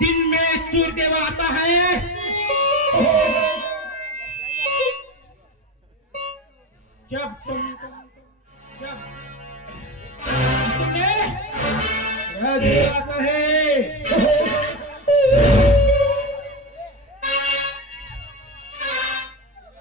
दिन में सूर्य देव आता है। जब तुम जब तुमने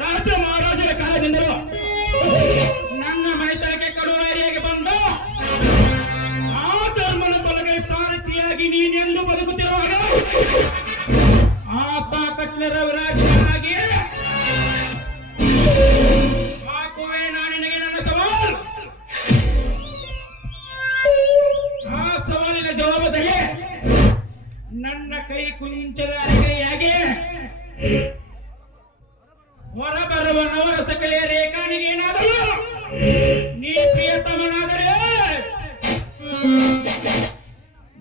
ರಾಜ ಮಹಾರಾಜರ ಕಾಲದಿಂದಲೂ ನನ್ನ ಮೈತನಕ್ಕೆ ಕಡುವಾರಿಯಾಗಿ ಬಂದು ಆ ಧರ್ಮನ ಬಲಗೈ ಸಾರಥಿಯಾಗಿ ನೀನೆಂದು ಬದುಕುತ್ತಿರುವಾಗ ಆ ತಾಕತ್ನ ಕೈ ಅರಗಿರಿಯಾಗಿ ಹೊರ ಬರುವ ನವರಸ ಕಲೆಯ ರೇಖಾನಿಗೆ ಏನಾದರೂ? ನೀ ಪ್ರಿಯತಮನಾದರೆ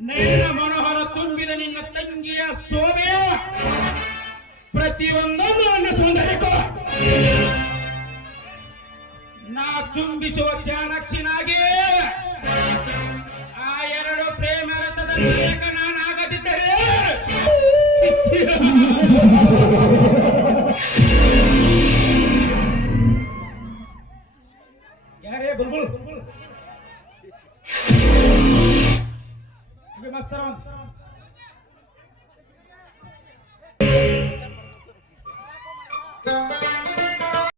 ನಯನ ಮನೋಹರ ತುಂಬಿದ ನಿನ್ನ ತಂಗಿಯ ಸೋಬೆಯ ಪ್ರತಿಯೊಂದನ್ನು ನನ್ನ ಸೌಂದರ್ಯಕ್ಕೂ ನಾ ಚುಂಬಿಸುವ ಚಾಣಕ್ಷನಾಗಿ ಆ ಎರಡು ಪ್ರೇಮ ರಥದ ನಾಯಕ रे बुलबुल तुम्ही मस्त